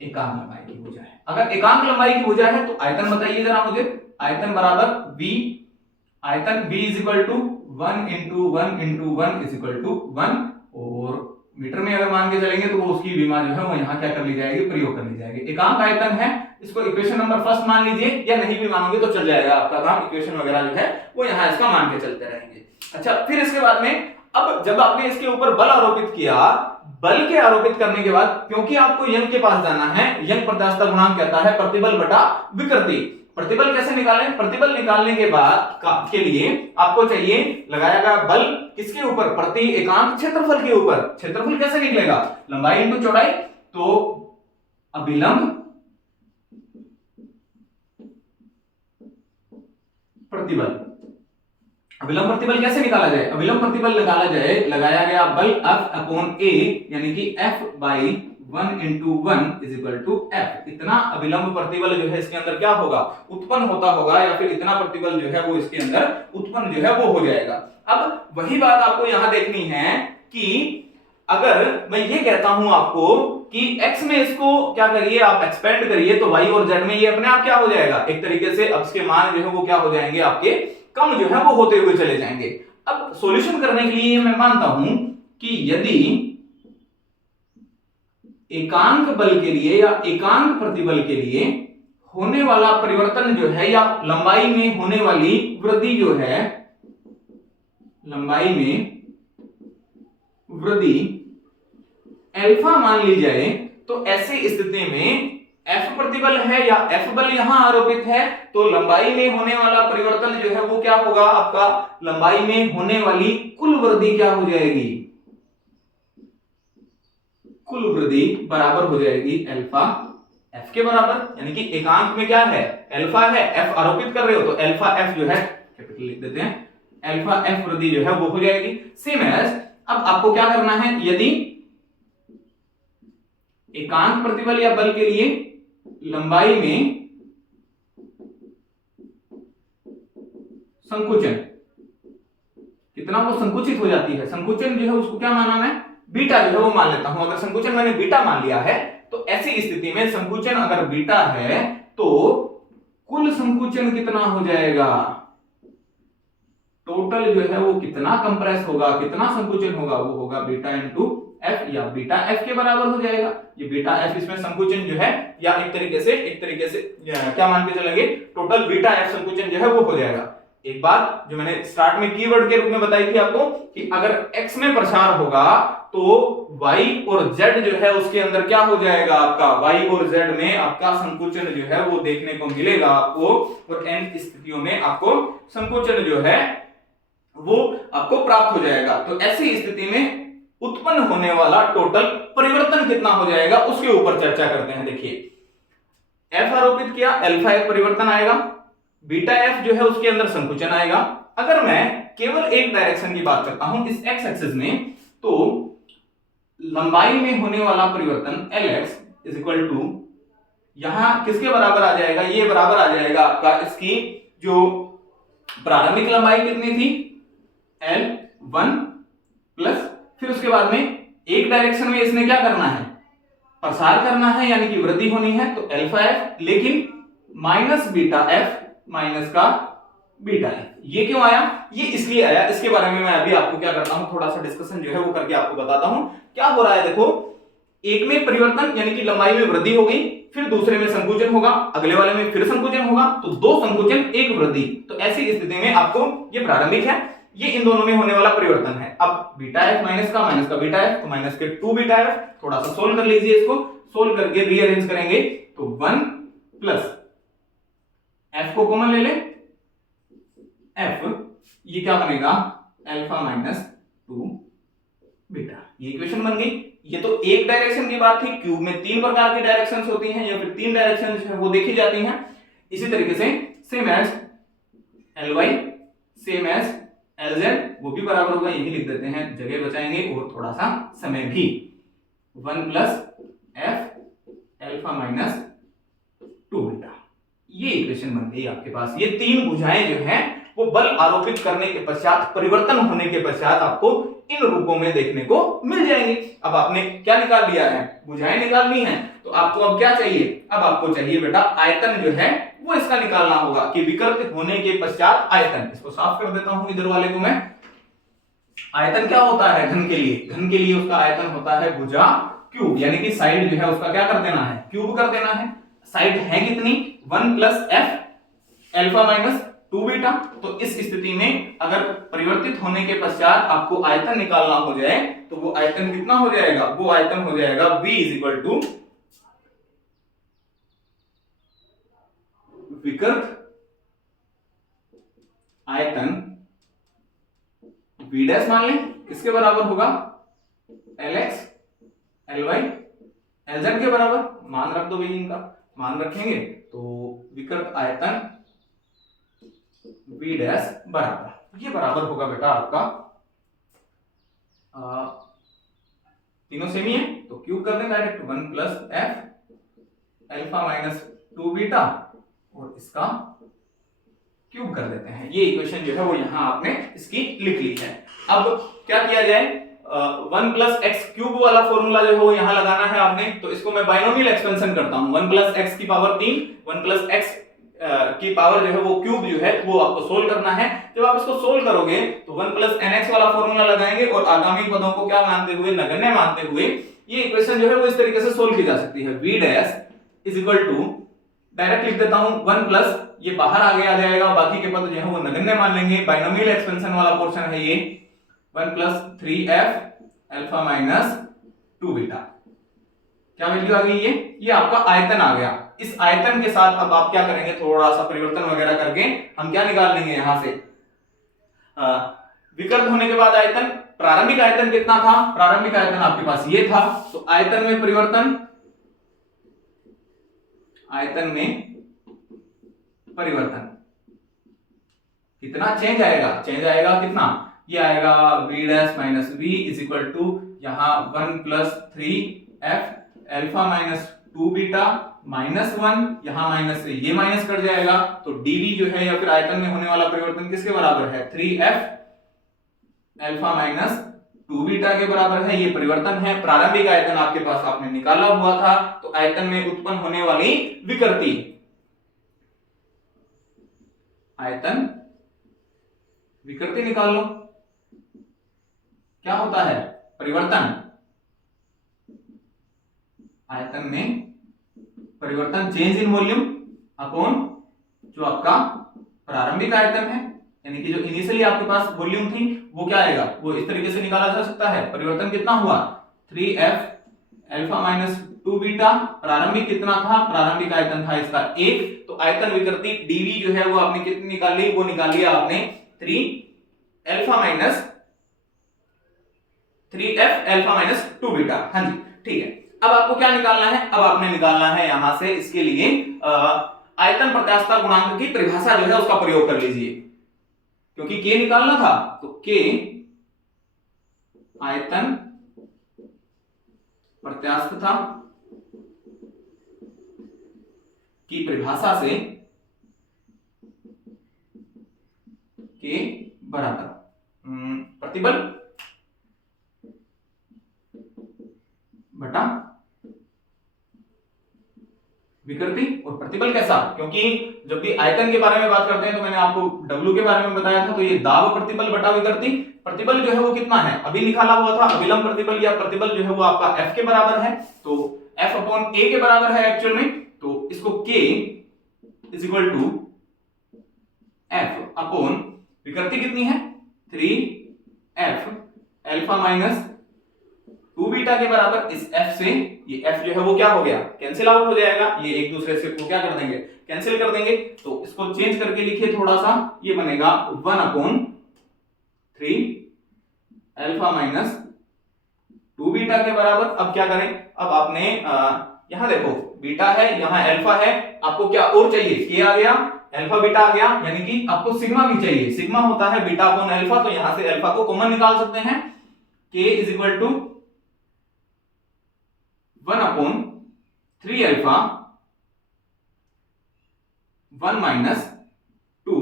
एकांक लंबाई की भुजा है। अगर एकांक लंबाई की भुजा है तो आयतन बताइए जरा मुझे, आयतन बराबर v, आयतन v is equal to 1 into 1 into 1 is equal to 1, और मीटर में अगर मान के चलेंगे तो वो उसकी विमा जो है वो यहाँ क्या कर ली जाएगी, प्रयोग कर ली जाएगी। एकांक आयतन है, इसको इक्वेशन नंबर फर्स्ट मान लीजिए, या नहीं भी मानोगे तो चल जाएगा आपका काम, इक्वेशन वगैरह जो है वो यहाँ इसका मान के चलते रहेंगे। अच्छा, फिर इसके बाद में अब जब आपने इसके ऊपर बल आरोपित किया, बल के आरोपित करने के बाद क्योंकि आपको यंग के पास जाना है, यंग प्रत्यास्थता गुणांक कहता है प्रतिबल बटा विकृति। प्रतिबल कैसे निकालें, प्रतिबल निकालने के बाद के लिए आपको चाहिए लगाया गया बल किसके ऊपर, प्रति एकांक क्षेत्रफल के ऊपर। क्षेत्रफल कैसे निकलेगा, लंबाई इंटू चौड़ाई, तो अभिलंब प्रतिबल, अभिलंब प्रतिबल कैसे निकाला जाए, अभिलंब प्रतिबल निकाला जाए, लगाया गया बल F अपॉन A यानी कि F by 1 into 1 is equal to F। इतना अभिलंब प्रतिबल जो है इसके अंदर क्या होगा, उत्पन्न होता होगा, या फिर इतना प्रतिबल जो है वो इसके अंदर उत्पन्न जो है वो हो जाएगा। अब वही बात आपको यहां देखनी है कि अगर मैं ये कहता हूं आपको कि x में इसको क्या करिए, आप एक्सपेंड करिए, तो y और z में ये अपने आप क्या हो जाएगा, एक तरीके से अब इसके मान जो है वो क्या हो जाएंगे, आपके कम जो है वो होते हुए चले जाएंगे। अब सॉल्यूशन करने के लिए मैं मानता हूं कि यदि एकांक बल के लिए या एकांक प्रतिबल के लिए होने वाला परिवर्तन जो है, या लंबाई में होने वाली वृद्धि जो है, लंबाई में वृद्धि अल्फा मान ली जाए, तो ऐसी स्थिति में F प्रतिबल है या F बल यहां आरोपित है, तो लंबाई में होने वाला परिवर्तन जो है वो क्या होगा, आपका लंबाई में होने वाली कुल वृद्धि क्या हो जाएगी, कुल वृद्धि बराबर हो जाएगी अल्फा F के बराबर। यानी कि एकांक में क्या है, अल्फा है, F आरोपित कर रहे हो तो अल्फा F जो है कैपिटल लिख देते हैं, अल्फा F वृद्धि जो है वो हो जाएगी। सेम एज अब आपको क्या करना है, यदि एकांक प्रतिबल या बल के लिए लंबाई में संकुचन कितना वो संकुचित हो जाती है, संकुचन जो है उसको क्या माना, मैं बीटा जो है वो मान लेता हूं। अगर संकुचन मैंने बीटा मान लिया है तो ऐसी स्थिति में संकुचन अगर बीटा है तो कुल संकुचन कितना हो जाएगा, टोटल जो है वो कितना कंप्रेस होगा, कितना संकुचन होगा, वो होगा बीटा इंटू एफ, या बीटा एफ के बराबर हो जाएगा। ये बीटा एफ इसमें संकुचन जो है, या एक तरीके से क्या मान के चलेंगे, टोटल बीटा एफ संकुचन जो है वो हो जाएगा। एक बात जो मैंने स्टार्ट में कीवर्ड के रूप में बताई थी आपको कि अगर x में प्रसार होगा तो y और z जो है उसके अंदर क्या हो जाएगा, आपका y और z में आपका संकुचन जो है वो देखने को मिलेगा आपको, और n स्थितियों में आपको संकुचन जो है वो आपको प्राप्त हो जाएगा। तो ऐसी स्थिति में उत्पन्न होने वाला टोटल परिवर्तन कितना हो जाएगा उसके ऊपर चर्चा करते हैं। देखिए f आरोपित किया, अल्फा एक परिवर्तन आएगा, बीटा एफ जो है उसके अंदर संकुचन आएगा। अगर मैं केवल एक डायरेक्शन की बात करता हूं इस एक्स एक्सिस में, तो लंबाई में होने वाला परिवर्तन Lx इज इक्वल टू यहां किसके बराबर आ जाएगा, ये बराबर आ जाएगा आपका इसकी जो प्रारंभिक लंबाई कितनी थी L1 प्लस फिर उसके बाद में एक डायरेक्शन में इसने क्या करना है, प्रसार करना है यानी कि वृद्धि होनी है, तो अल्फा एफ, लेकिन माइनस बीटा एफ माइनस का बीटा एफ। ये क्यों आया, ये इसलिए आया, इसके बारे में मैं अभी आपको क्या करता हूं थोड़ा सा डिस्कशन जो है वो करके आपको बताता हूं क्या हो रहा है। देखो एक में परिवर्तन यानी कि लंबाई में वृद्धि हो गई, फिर दूसरे में संकुचन होगा, अगले वाले में फिर संकुचन होगा, तो दो संकुचन एक वृद्धि। तो ऐसी स्थिति में आपको ये प्रारंभिक है, ये इन दोनों में होने वाला परिवर्तन है। अब बीटा एफ माइनस का बीटा एफ, तो माइनस के 2 बीटा एफ। थोड़ा सा सोल्व कर लीजिए, इसको सोल्व करके रीअरेंज करेंगे तो 1 प्लस एफ को कॉमन ले ले, एफ ये क्या बनेगा अल्फा माइनस 2 बीटा, ये इक्वेशन बन गई। ये तो एक डायरेक्शन की बात थी, क्यूब में 3 प्रकार की डायरेक्शंस होती हैं या फिर 3 डायरेक्शंस है वो देखी जाती हैं। इसी तरीके से same as Ly same as Lz वो भी बराबर होगा, यही लिख देते हैं, जगह बचाएंगे और थोड़ा सा समय भी। 1 plus F alpha minus 2 beta, ये इक्वेशन बन गई आपके पास। ये 3 भुजाएं जो हैं वो बल आरोपित करने के पश्चात, परिवर्तन होने के पश्चात आपको इन रूपों में देखने को मिल जाएंगे। अब आपने क्या निकाल लिया है, भुजाएं निकालनी है, तो आपको अब क्या चाहिए, अब आपको चाहिए बेटा आयतन जो है वो इसका निकालना होगा कि विकृत होने के पश्चात आयतन। इसको साफ कर देता हूं इधर वाले को मैं। आयतन क्या होता है घन के लिए, घन के लिए उसका आयतन होता है भुजा क्यूब, यानी कि साइड जो है उसका क्या कर देना है, क्यूब कर देना है। साइड है कितनी 1 plus F alpha minus 2 beta. तो इस स्थिति में अगर परिवर्तित होने के पश्चात आपको आयतन निकालना हो जाए तो वो आयतन कितना हो जाएगा, वो आयतन हो जाएगा V इज इक्वल टू विकृत आयतन V डैश मान लें, किसके बराबर होगा Lx Ly Lz के बराबर, मान रख दो भाई, इनका मान रखेंगे तो विकृत आयतन V डैश बराबर, ये बराबर होगा बेटा आपका तीनों सेम ही है तो क्यूब कर दें direct, 1 plus F alpha minus 2 beta और इसका क्यूब कर देते हैं। ये इक्वेशन जो है वो यहां आपने इसकी लिख ली है। अब क्या किया जाए, 1 प्लस एक्स क्यूब वाला फॉर्मूला जो है वो यहां लगाना है आपने, तो इसको मैं बाइनोमियल एक्सपेंशन करता हूं। 1 प्लस एक्स की पावर 3, 1 प्लस एक्स की पावर जो है वो क्यूब जो है वो आपको सोल्व करना है। जब आप इसको सोल्व करोगे तो 1 प्लस nx वाला फॉर्मूला लगाएंगे और आगामी पदों को क्या मानते हुए, नगण्य मानते हुए ये इक्वेशन जो है वो इस तरीके से सोल्व की जा सकती है। v dash is equal to, direct लिख देता हूं 1 प्लस, ये बाहर आगे आ जाएगा, बाकी के पद जो है वो नगण्य मान लेंगे। बाइनोमियल एक्सपेंशन वाला पोर्शन है ये 1 plus 3f alpha minus 2 beta. क्या वैल्यू आ गई, ये आपका आयतन आ गया। इस आयतन के साथ अब आप क्या करेंगे, थोड़ा सा परिवर्तन वगैरह करके हम क्या निकाल लेंगे यहां से, विकृत होने के बाद आयतन, प्रारंभिक आयतन कितना था, प्रारंभिक आयतन आपके पास ये था, तो आयतन में परिवर्तन, आयतन में परिवर्तन कितना चेंज आएगा, चेंज आएगा कितना, ये आएगा v dash minus v is equal to यहां 1 plus 3f alpha minus 2 beta minus 1, यहां माइनस से ये माइनस कट जाएगा, तो dv जो है या फिर आयतन में होने वाला परिवर्तन किसके बराबर है, 3f अल्फा माइनस 2 बीटा के बराबर है। ये परिवर्तन है, प्रारंभिक आयतन आपके पास आपने निकाला हुआ था, तो आयतन में उत्पन्न होने वाली विकृति, आयतन विकृति निकाल लो, क्या होता है परिवर्तन, आयतन में परिवर्तन, चेंज इन वॉल्यूम अपॉन जो आपका प्रारंभिक आयतन है, यानी कि जो इनिशियली आपके पास वॉल्यूम थी वो क्या आएगा, वो इस तरीके से निकाला जा सकता है। परिवर्तन कितना हुआ 3f अल्फा माइनस 2 बीटा, प्रारंभिक कितना था, प्रारंभिक आयतन था इसका 1, तो आयतन विकृति dv जो है वो आपने कितनी निकाल ली, वो निकाल लिया आपने 3f अल्फा माइनस 2 बीटा। हाँ जी ठीक है। अब आपको क्या निकालना है, अब आपने निकालना है यहां से इसके लिए आयतन प्रत्यास्थता गुणांक की परिभाषा जो है उसका प्रयोग कर लीजिए, क्योंकि k निकालना था तो k आयतन प्रत्यास्थता की परिभाषा से k बराबर प्रतिबल बटा विकृति। और प्रतिबल कैसा, क्योंकि जब भी आयतन के बारे में बात करते हैं तो मैंने आपको W के बारे में बताया था, तो ये दाब प्रतिबल बटा विकृति। प्रतिबल जो है वो कितना है, अभी निकाला हुआ था, अभिलंब प्रतिबल या प्रतिबल जो है वो आपका F के बराबर है, तो F अपॉन A के बराबर है एक्चुअल में। तो इसको K is equal to F upon विकृति कितनी है 3F अल्फा माइनस 2 बीटा के बराबर। इस F से ये F जो है वो क्या हो गया, कैंसिल आउट हो जाएगा, ये एक दूसरे से को क्या कर देंगे, कैंसिल कर देंगे। तो इसको चेंज करके लिखिए थोड़ा सा, ये बनेगा 1 अपॉन 3 अल्फा माइनस 2 बीटा के बराबर। अब क्या करें, अब आपने यहां देखो बीटा है, यहां अल्फा है, आपको क्या और चाहिए, k आ गया, अल्फा बीटा आ गया, यानी कि आपको सिग्मा भी चाहिए। सिग्मा होता है बीटा अपॉन अल्फा, तो यहां से अल्फा को कॉमन निकाल सकते हैं। k is equal to 1 upon 3 alpha 1 minus 2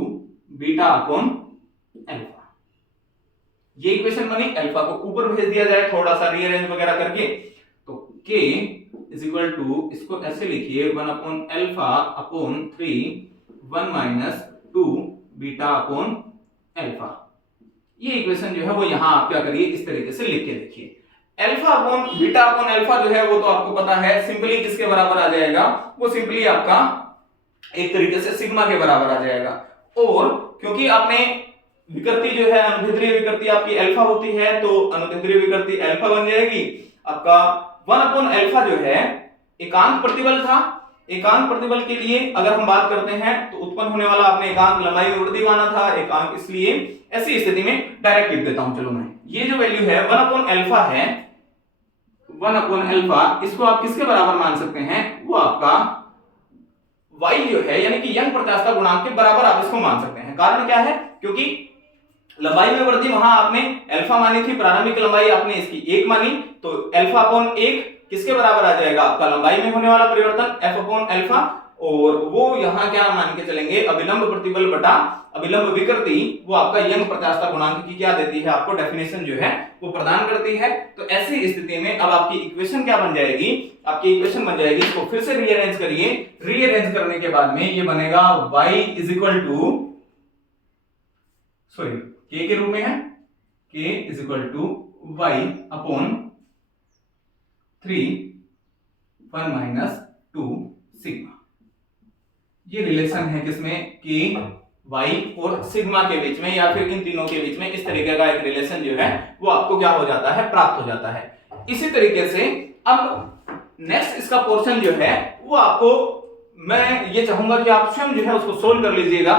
beta upon alpha. ये इक्वेशन बनी, अल्फा को ऊपर भेज दिया जाए थोड़ा सा रीअरेंज वगैरह करके, तो k इज इक्वल टू, इसको ऐसे लिखिए 1 upon alpha upon 3 1 minus 2 beta upon alpha. ये इक्वेशन जो है वो यहां आप क्या करिए, इस तरीके से लिख के देखिए। Alpha upon beta upon alpha जो है वो तो आपको पता है सिंपली किसके बराबर आ जाएगा, वो सिंपली आपका एक तरीके से सिग्मा के बराबर आ जाएगा। और क्योंकि आपने विकृति जो है अनुदैर्ध्य विकृति आपकी अल्फा होती है, तो अनुदैर्ध्य विकृति अल्फा बन जाएगी। आपका 1 अपॉन अल्फा जो है एकांक प्रतिबल था, एकांक प्रतिबल के लिए अगर हम बात करते हैं तो उत्पन्न होने वाला आपने एकांक लंबाई में वृद्धि माना था, एकांक, इसलिए ऐसी स्थिति में डायरेक्ट लिख देता हूं। चलो मैं ये जो वैल्यू है 1 अपॉन अल्फा है, 1 अपॉन अल्फा, इसको आप किसके बराबर मान सकते हैं, वो आपका y जो है यानी कि यंग प्रत्यास्थता गुणांक के बराबर आप इसको मान सकते हैं। कारण क्या है, क्योंकि लंबाई में वृद्धि वहां आपने अल्फा मानी थी, प्रारंभिक लंबाई आपने इसकी 1 मानी, तो अल्फा अपॉन 1 किसके बराबर आ जाएगा, आपका लंबाई में होने वाला परिवर्तन f अपॉन अल्फा, और वो यहां क्या मान के चलेंगे, अभिलंब प्रतिबल बटा अभिलंब विकृति, वो आपका यंग प्रत्यास्थता गुणांक की क्या देती है, आपको डेफिनेशन जो है वो प्रदान करती है। तो ऐसी स्थिति में अब आपकी इक्वेशन क्या बन जाएगी, आपकी इक्वेशन बन जाएगी, इसको फिर से रीअरेंज करिए। रीअरेंज करने के बाद में ये बनेगा y is equal to, sorry k के रूप में है, k is equal to y upon 3 1 minus 2 sigma. ये रिलेशन है किसमें, k y और सिग्मा के बीच में, या फिर इन तीनों के बीच में इस तरीके का एक रिलेशन जो है वो आपको क्या हो जाता है, प्राप्त हो जाता है। इसी तरीके से अब नेक्स्ट इसका पोर्शन जो है वो आपको मैं ये चाहूंगा कि आप स्वयं जो है उसको सोल्व कर लीजिएगा।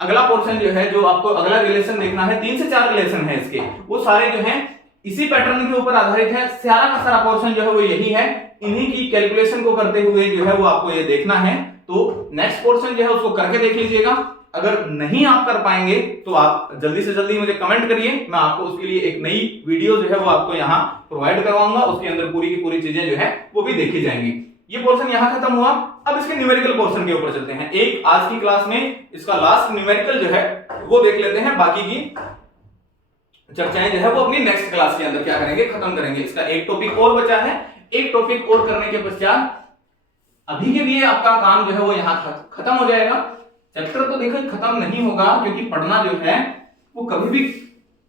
अगला पोर्शन जो है, जो आपको अगला रिलेशन देखना है, 3 से 4 रिलेशन है इसके, वो सारे जो हैं इसी पैटर्न के ऊपर आधारित है। सारा का सारा पोर्शन जो है वो यही है, इन्हीं की कैलकुलेशन को करते हुए जो है वो आपको ये देखना है। तो नेक्स्ट पोर्शन जो है उसको करके देख लीजिएगा। अगर नहीं आप कर पाएंगे तो आप जल्दी से जल्दी मुझे कमेंट करिए, मैं आपको उसके लिए एक नई वीडियो जो है वो आपको यहाँ प्रोवाइड करवाऊंगा, उसके अंदर पूरी की पूरी चीजें जो है वो भी देखी जाएंगी। ये पोर्शन यहाँ खत्म हुआ, अब इसके न्यूमेरिकल पोर्शन के ऊपर चलते हैं। एक आज की क्लास में इसका लास्ट न्यूमेरिकल जो है वो देख लेते हैं, बाकी की चर्चाएं जो है वो अपनी नेक्स्ट क्लास के अंदर क्या करेंगे, खत्म करेंगे। इसका एक टॉपिक और बचा है, एक टॉपिक और करने के पश्चात अभी के लिए आपका काम जो है वो यहाँ खत्म हो जाएगा। चैप्टर तो देखो खत्म नहीं होगा, क्योंकि पढ़ना जो है वो कभी भी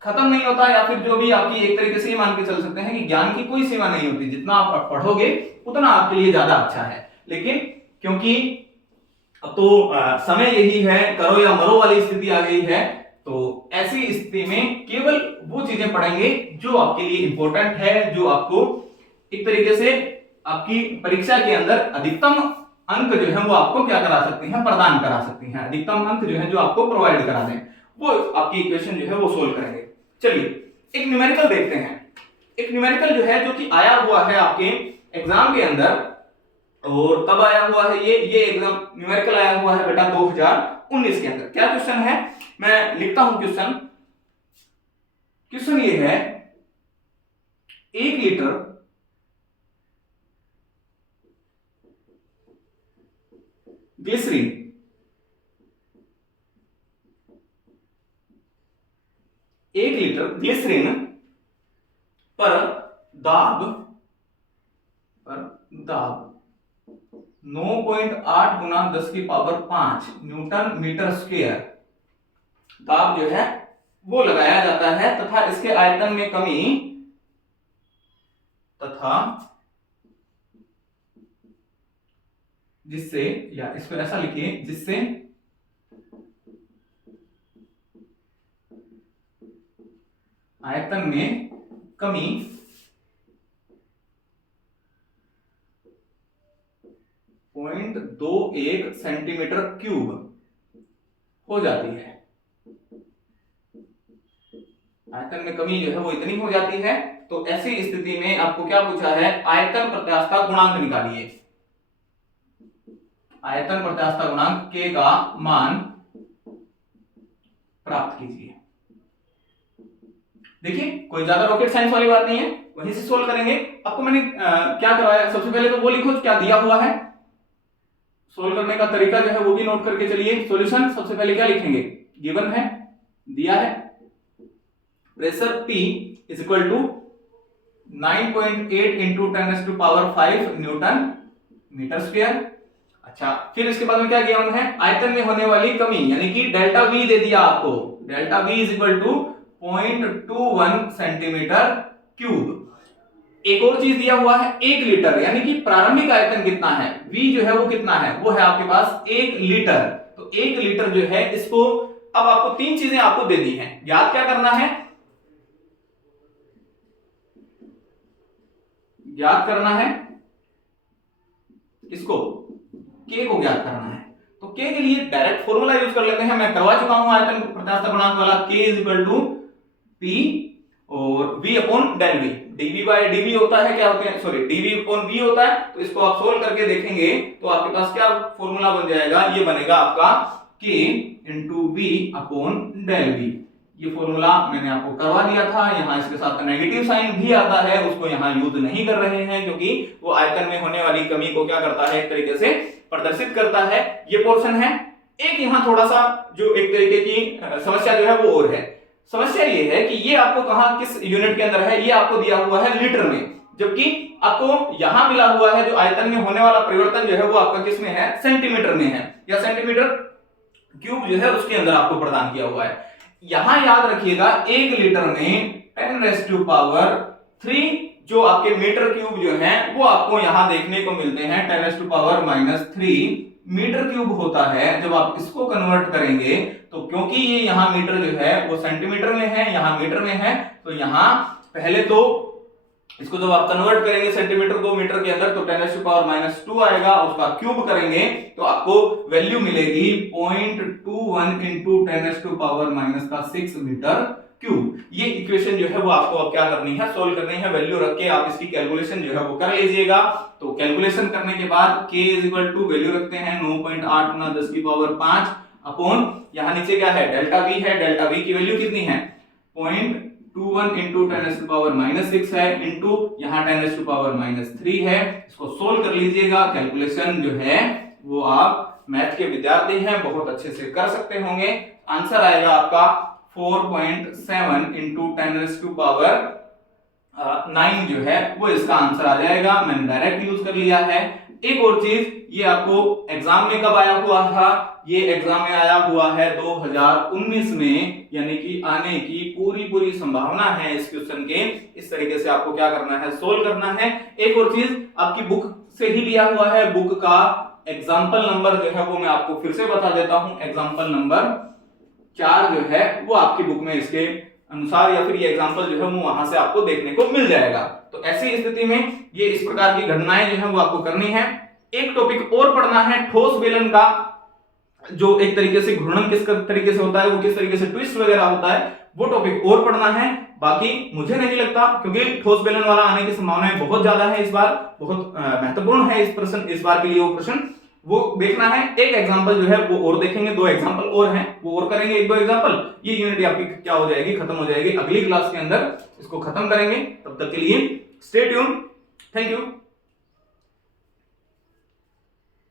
खत्म नहीं होता, या फिर जो भी आपकी एक तरीके से ये मान के चल सकते हैं कि ज्ञान की कोई सीमा नहीं होती, जितना आप पढ़ोगे उतना आपके लिए ज्यादा अच्छा है। लेकिन क्योंकि अब तो समय यही है, करो या मरो वाली स्थिति आ गई है, तो ऐसी स्थिति में केवल वो चीजें पढ़ेंगे जो आपके लिए इंपॉर्टेंट है, जो आपको एक तरीके से आपकी परीक्षा के अंदर अधिकतम अंक जो है वो आपको क्या करा सकती हैं, प्रदान करा सकती हैं। अधिकतम अंक जो है जो आपको प्रोवाइड करा दें, वो आपकी इक्वेशन जो है वो सोल्व करेंगे। चलिए एक न्यूमेरिकल देखते हैं। एक न्यूमेरिकल जो है जो कि आया हुआ है आपके एग्जाम के अंदर, और कब आया हुआ है ये एग्जाम न्यूमेरिकल आया हुआ है बेटा 2019 के अंदर। क्या क्वेश्चन है, मैं लिखता हूं क्वेश्चन ये है 1 लीटर ग्लिसरीन पर दाब 9.8 गुना 10 की पावर 5 न्यूटन मीटर स्क्वायर दाब जो है वो लगाया जाता है, तथा इसके आयतन में कमी जिससे, या इसको ऐसा लिखिए, जिससे आयतन में कमी 0.21 सेंटीमीटर क्यूब हो जाती है। आयतन में कमी जो है वो इतनी हो जाती है। तो ऐसी स्थिति में आपको क्या पूछा है, आयतन प्रत्यास्थता गुणांक निकालिए। आयतन प्रत्यास्थता गुणांक K का मान प्राप्त कीजिए। देखिए कोई ज्यादा रॉकेट साइंस वाली बात नहीं है, वहीं से सोल्व करेंगे। आपको मैंने क्या करवाया, सबसे पहले तो वो लिखो क्या दिया हुआ है, सोल्व करने का तरीका जो है वो भी नोट करके चलिए। सॉल्यूशन सबसे पहले क्या लिखेंगे, गिवन है, दिया है pressure P is equal to 9.8 into 10⁵ newton metre square. अच्छा, फिर इसके बाद में क्या गिवन है, आयतन में होने वाली कमी यानी कि डेल्टा V दे दिया आपको, delta V is equal to 0.21 centimetre cube. एक और चीज दिया हुआ है 1 लीटर, यानी कि प्रारंभिक आयतन कितना है, V जो है वो कितना है, वो है आपके पास 1 लीटर। तो 1 लीटर जो है इसको, अब आपको 3 चीजें आपको दे दी हैं, याद क्या करना है, ज्ञात करना है इसको, K को ज्ञात करना है। तो K के लिए डायरेक्ट फॉर्मूला यूज कर लेते हैं, मैं करवा चुका हूं आयतन प्रत्यास्थता गुणांक वाला, K is equal to P और V upon del V, dV by dV होता है, क्या होते हैं, सॉरी dV अपॉन V होता है। तो इसको आप सोल्व करके देखेंगे तो आपके पास क्या फॉर्मूला बन जाएगा, ये बनेगा आपका K into V upon del V। ये फॉर्मूला मैंने आपको करवा दिया था, यहाँ इसके साथ नेगेटिव साइन भी आता है, उसको यहाँ यूज नहीं कर रहे हैं क्योंकि वो आयतन में होने वाली कमी को क्या करता है, एक तरीके से प्रदर्शित करता है। ये पोर्शन है। एक यहाँ थोड़ा सा जो एक तरीके की समस्या जो है वो और है, समस्या ये है कि ये आपको कहां किस यूनिट के अंदर है, ये आपको दिया हुआ है लीटर में, जबकि आपको यहां मिला हुआ है जो आयतन में होने वाला परिवर्तन जो है वो आपका किस में है, सेंटीमीटर में है, या सेंटीमीटर क्यूब जो है उसके अंदर आपको प्रदान किया हुआ है। यहां याद रखिएगा 1 लीटर में 10⁻³ जो आपके मीटर क्यूब जो है वो आपको यहां देखने को मिलते हैं 10⁻³ मीटर क्यूब होता है। जब आप इसको कन्वर्ट करेंगे तो क्योंकि ये यहां मीटर जो है वो सेंटीमीटर में है, यहां मीटर में है, तो यहां पहले तो इसको जब आप कन्वर्ट करेंगे सेंटीमीटर को मीटर के अंदर तो 10⁻² आएगा, उसका क्यूब करेंगे तो आपको वैल्यू मिलेगी 0.21 इंटू 10⁻⁻6 मीटर क्यूब। ये इक्वेशन जो है वो आपको अब क्या करनी है, सोल्व करनी है, वैल्यू रख के आप इसकी कैलकुलेशन जो है वो कर लीजिएगा। तो कैलकुलेशन करने के बाद k is equal to value रखते हैं 9.8 गुना 10⁵ अपॉन यहाँ नीचे क्या है, डेल्टा V है, डेल्टा V की वैल्यू कितनी है 0.21 इंटू 10⁻⁻6 है, इंटू यहाँ 10⁻⁻3 है। इसको सोल्व कर लीजिएगा, कैलकुलेशन जो है वो आप मैथ के विद्यार्थी हैं, बहुत अच्छे से कर सकते होंगे। आंसर आएगा आपका 4.7 इंटू 10⁻9 जो है वो इसका आंसर आ जाएगा, मैंने डायरेक्ट यूज कर लिया है। एक और चीज, ये आपको एग्जाम में कब आया हुआ था, ये एग्जाम में आया हुआ है 2019 में, यानी कि आने की पूरी संभावना है इस क्वेश्चन के। इस तरीके से आपको क्या करना है, सोल्व करना है। एक और चीज आपकी बुक से ही लिया हुआ है, बुक का एग्जाम्पल नंबर जो है वो मैं आपको फिर से बता देता हूं, एग्जाम्पल नंबर 4 जो है वो आपकी बुक में इसके अनुसार, या फिर ये एग्जाम्पल जो है वो वहां से आपको देखने को मिल जाएगा। तो ऐसी स्थिति में ये इस प्रकार की घटनाएं जो है वो आपको करनी है। एक टॉपिक और पढ़ना है, ठोस बेलन का जो एक तरीके से घूर्णन किस तरीके से होता है, वो किस तरीके से ट्विस्ट वगैरह होता है, वो टॉपिक और पढ़ना है। बाकी मुझे नहीं लगता, क्योंकि ठोस बेलन वाला आने की संभावनाएं बहुत ज्यादा है इस बार, बहुत महत्वपूर्ण है इस बार के लिए वो प्रश्न, वो देखना है। एक एग्जांपल जो है वो और देखेंगे, 2 एग्जांपल और हैं वो और करेंगे, 1-2 एग्जांपल, ये यूनिट आपकी क्या हो जाएगी, खत्म हो जाएगी। अगली क्लास के अंदर इसको खत्म करेंगे, तब तक के लिए स्टे ट्यून, थैंक यू।